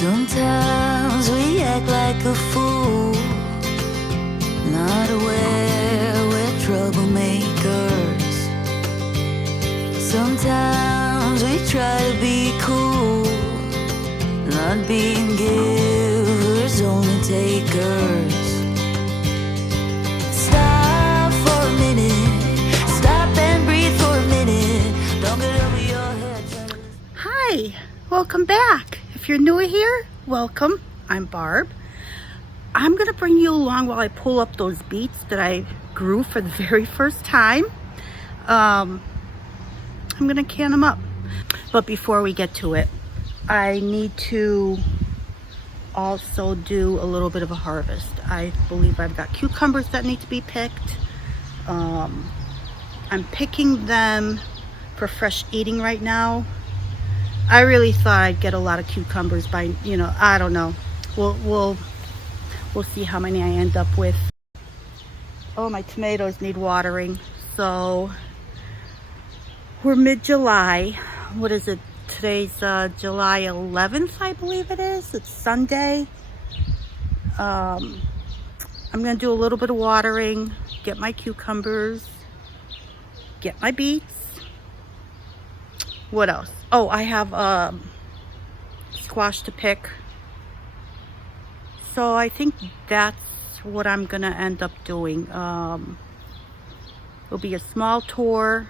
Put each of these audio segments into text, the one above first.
Sometimes we act like a fool, not aware we're troublemakers. Sometimes we try to be cool, not being givers, only takers. Stop for a minute, stop and breathe for a minute. Don't get over your head. Hi, welcome back. If you're new here, welcome. I'm Barb. I'm gonna bring you along while I pull up those beets that I grew for the very first time. I'm gonna can them up. But before we get to it, I need to also do a little bit of a harvest. I believe I've got cucumbers that need to be picked. I'm picking them for fresh eating right now. I really thought I'd get a lot of cucumbers by, I don't know. We'll see how many I end up with. Oh, my tomatoes need watering. So we're mid-July. What is it? Today's July 11th, I believe it is. It's Sunday. I'm gonna do a little bit of watering, get my cucumbers, get my beets. What else? Oh, I have squash to pick. So I think that's what I'm gonna end up doing. It'll be a small tour,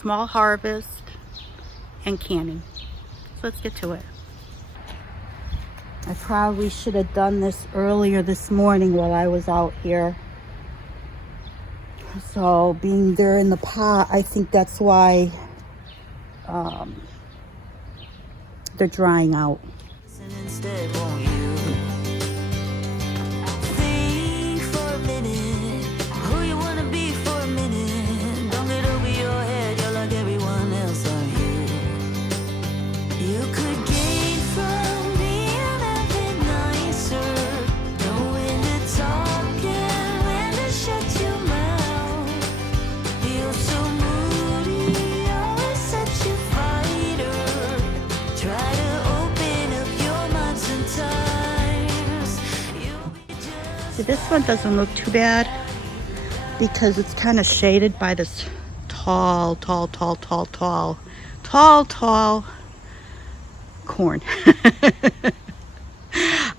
small harvest, and canning. So let's get to it. I probably should have done this earlier this morning while I was out here. So being there in the pot, I think that's why they're drying out. Instead, won't you think for a minute who you wanna be for a minute? Don't get over your head, you're like everyone else, aren't you? You could gain from being a bit nicer, know when to talk and when to shut your mouth. You're so moody, always such a fighter. Try to open up your mind sometimes. You'll be just See, this one doesn't look too bad because it's kind of shaded by this tall corn.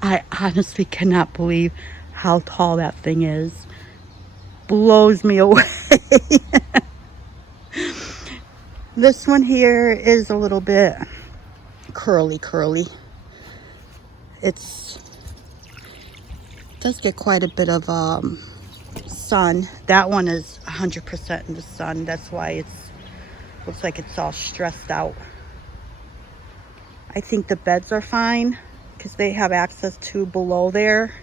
I honestly cannot believe how tall that thing is. Blows me away. This one here is a little bit curly. It does get quite a bit of sun. That one is 100% in the sun. That's why it looks like it's all stressed out. I think the beds are fine because they have access to below there.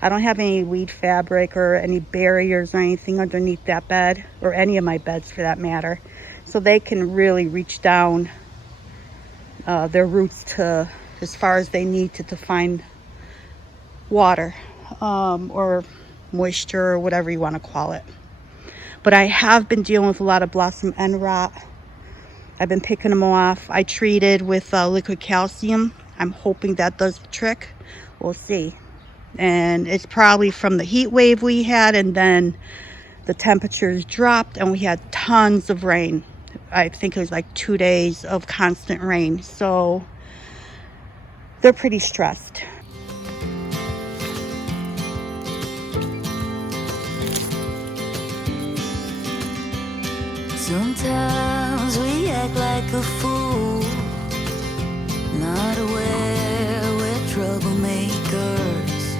I don't have any weed fabric or any barriers or anything underneath that bed, or any of my beds for that matter. So they can really reach down their roots to as far as they need to find water or moisture or whatever you want to call it. But I have been dealing with a lot of blossom end rot. I've been picking them off. I treated with liquid calcium. I'm hoping that does the trick. We'll see. And it's probably from the heat wave we had, and then the temperatures dropped and we had tons of rain. I think it was like 2 days of constant rain. So they're pretty stressed. sometimes we act like a fool, not aware we're troublemakers.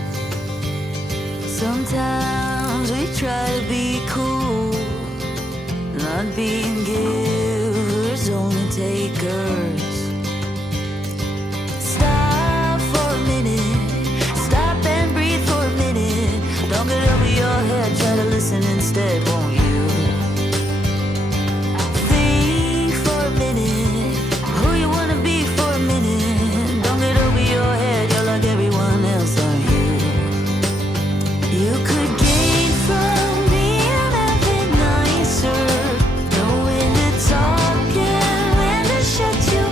Sometimes we try to be cool, not being givers, only takers. Stop for a minute, stop and breathe for a minute. Don't get over your head, try to listen instead, won't you? Think for a minute, who you wanna be for a minute. Don't get over your head, you're like everyone else, aren't you? You could gain from being a bit nicer, know when to talk and when to shut your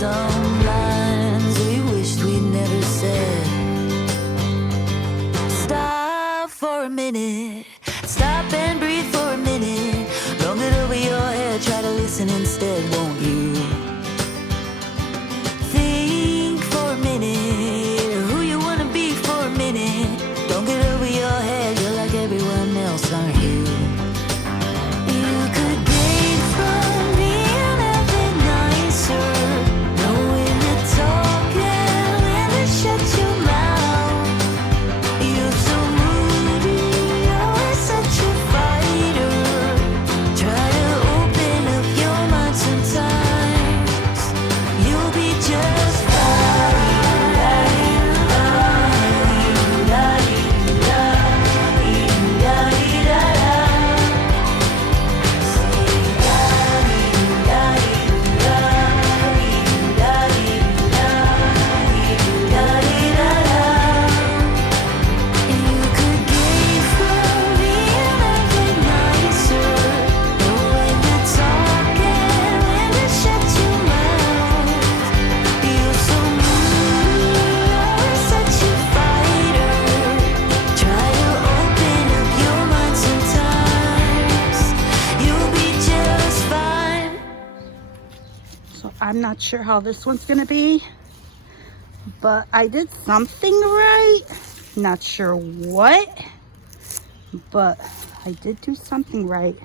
some lines we wished we'd never said. Stop for a minute. Stop and breathe for a minute. Don't get over your head. Try to listen instead, won't you? Think for a minute. Who you wanna be for a minute. Don't get over your head. You're like everyone else, aren't you? You could gain from being a bit nicer. Know when to talk and when to shut your mouth. You're so moody, always such a fighter. Try to open up your mind sometimes. You'll be just I'm not sure how this one's gonna be, but I did something right. Not sure what, but I did do something right.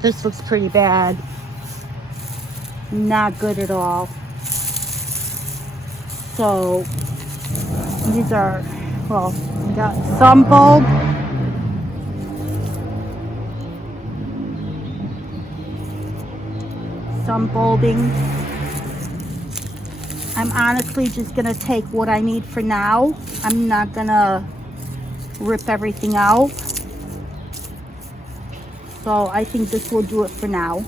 This looks pretty bad. Not good at all. So these are, well, we got some bulb. Some bulbing. I'm honestly just gonna take what I need for now. I'm not gonna rip everything out. So I think this will do it for now.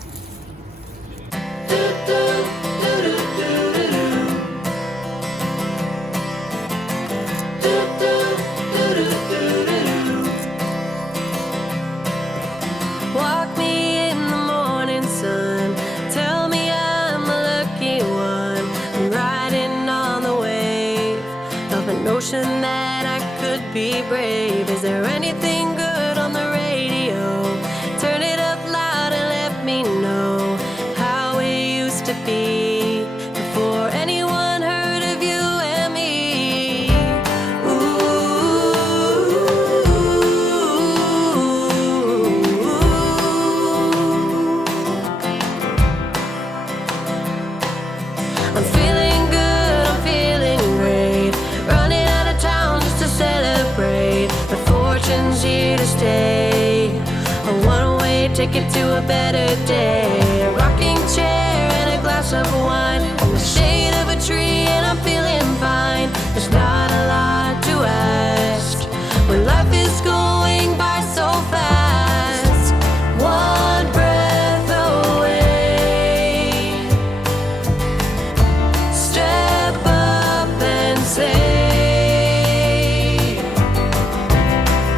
Walk me in the morning sun. Tell me I'm a lucky one. I'm riding on the wave of a notion that I could be brave. Is there anything good on the radio? Turn it up loud and let me know how it used to be before anyone heard of you and me. I'm feeling good, I'm feeling great. Running out of town just to celebrate. The fortune's here to stay. A one-way ticket to a better day. A rocking chair and a glass of wine. In the shade of a tree and I'm feeling fine. There's not a lot to ask when life is going by so fast. One breath away. Step up and say,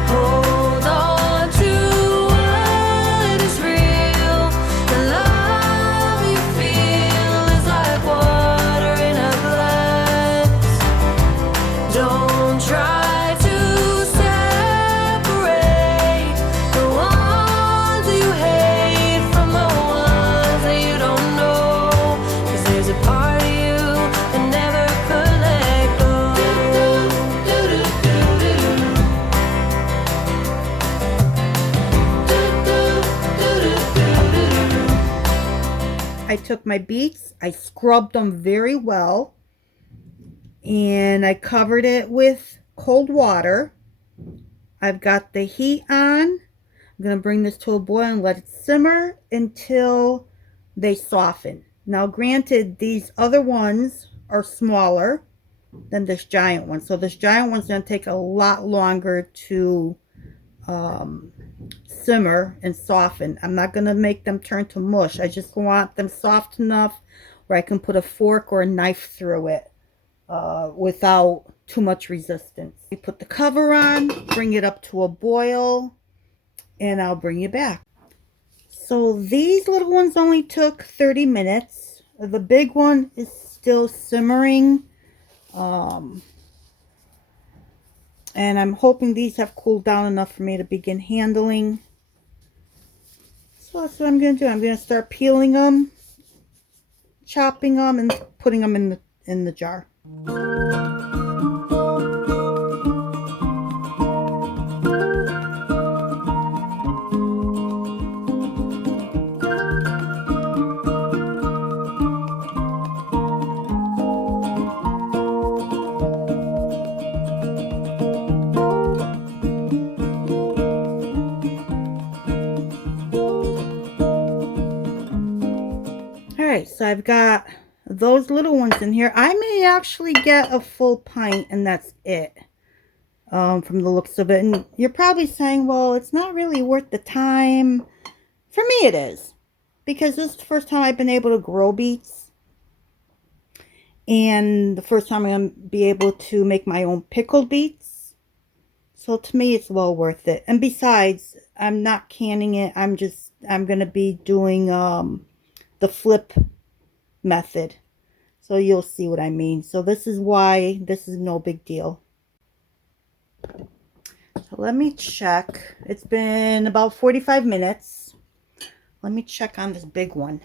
hold on to what is real. The love you feel is like water in a glass. Don't try to separate the ones you hate from the ones that you don't know. 'Cause there's a part of you that never could let go. I took my beets, I scrubbed them very well, and I covered it with cold water. I've got the heat on. I'm going to bring this to a boil and let it simmer until they soften. Now, granted, these other ones are smaller than this giant one. So this giant one's going to take a lot longer to simmer and soften. I'm not going to make them turn to mush. I just want them soft enough where I can put a fork or a knife through it without too much resistance. You put the cover on, bring it up to a boil, and I'll bring you back. So these little ones only took 30 minutes. The big one is still simmering. And I'm hoping these have cooled down enough for me to begin handling. So that's what I'm going to do. I'm going to start peeling them, chopping them, and putting them in the jar. Alright, so I've got those little ones in here. I may actually get a full pint and that's it, from the looks of it. And you're probably saying, well, it's not really worth the time. For me it is, because this is the first time I've been able to grow beets. And the first time I'm going to be able to make my own pickled beets. So to me it's well worth it. And besides, I'm not canning it. I'm going to be doing the flip method, so you'll see what I mean. So this is why this is no big deal. So let me check. It's been about 45 minutes. Let me check on this big one.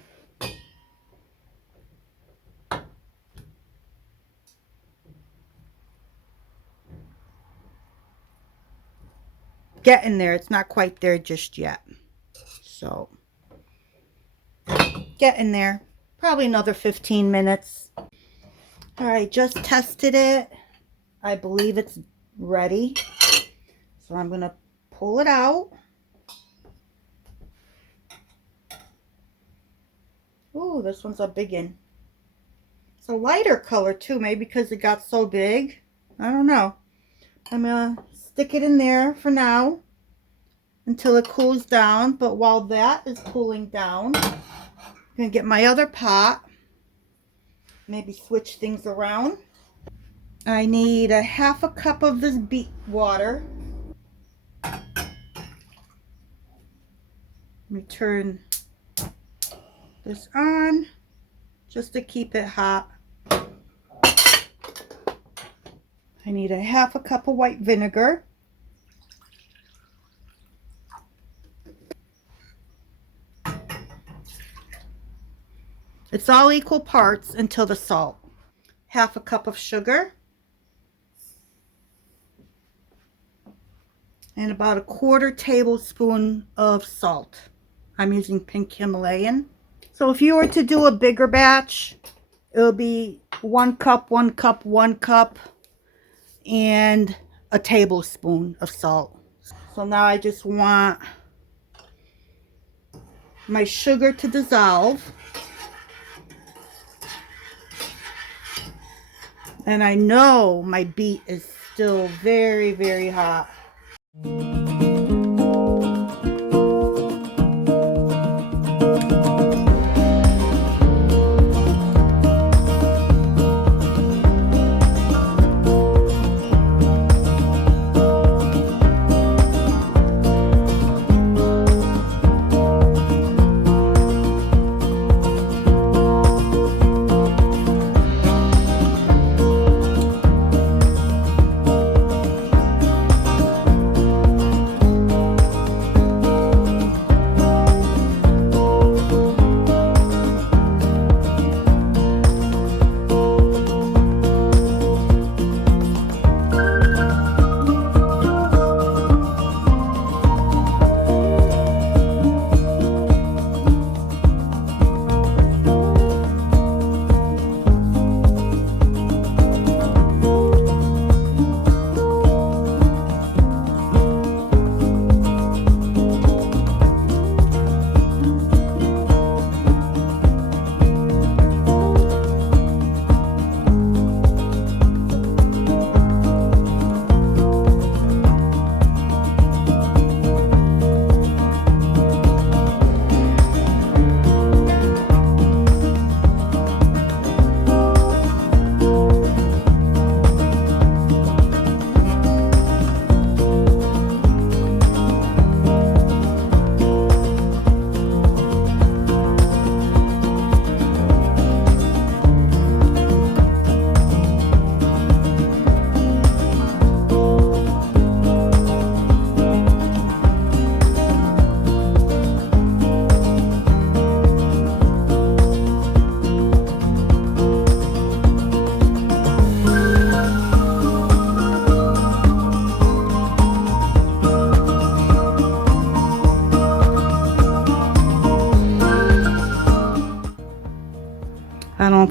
Getting there. It's not quite there just yet. So getting there. Probably another 15 minutes. All right, just tested it. I believe it's ready. So I'm going to pull it out. Ooh, this one's a big one. It's a lighter color too, maybe because it got so big. I don't know. I'm going to stick it in there for now until it cools down. But while that is cooling down, I'm going to get my other pot. Maybe switch things around. I need a half a cup of this beet water. Let me turn this on just to keep it hot. I need a half a cup of white vinegar. It's all equal parts until the salt. Half a cup of sugar. And about a 1/4 tablespoon of salt. I'm using pink Himalayan. So if you were to do a bigger batch, it'll be 1 cup, 1 cup, 1 cup, and a tablespoon of salt. So now I just want my sugar to dissolve. And I know my beet is still very, very hot.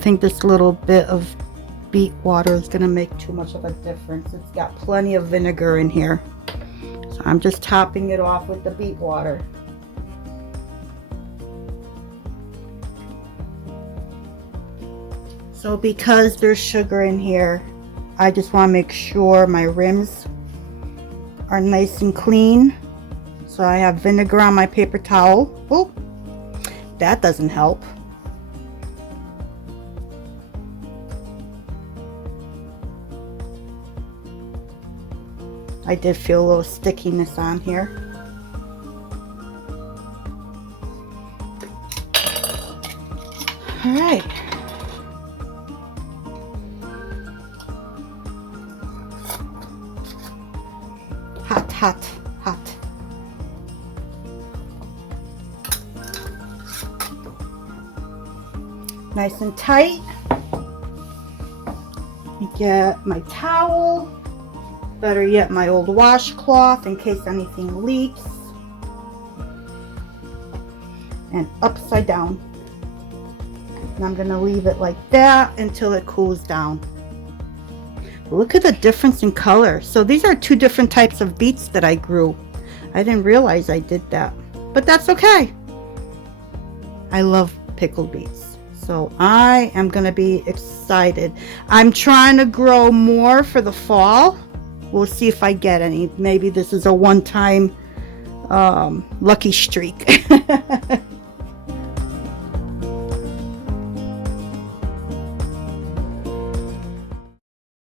think this little bit of beet water is going to make too much of a difference. It's got plenty of vinegar in here. So I'm just topping it off with the beet water. So because there's sugar in here, I just want to make sure my rims are nice and clean. So I have vinegar on my paper towel. Oh, that doesn't help. I did feel a little stickiness on here. All right. Hot, hot, hot. Nice and tight. Get my towel. Better yet, my old washcloth in case anything leaks. And upside down. And I'm going to leave it like that until it cools down. Look at the difference in color. So these are two different types of beets that I grew. I didn't realize I did that. But that's okay. I love pickled beets. So I am going to be excited. I'm trying to grow more for the fall. We'll see if I get any. Maybe this is a one-time lucky streak.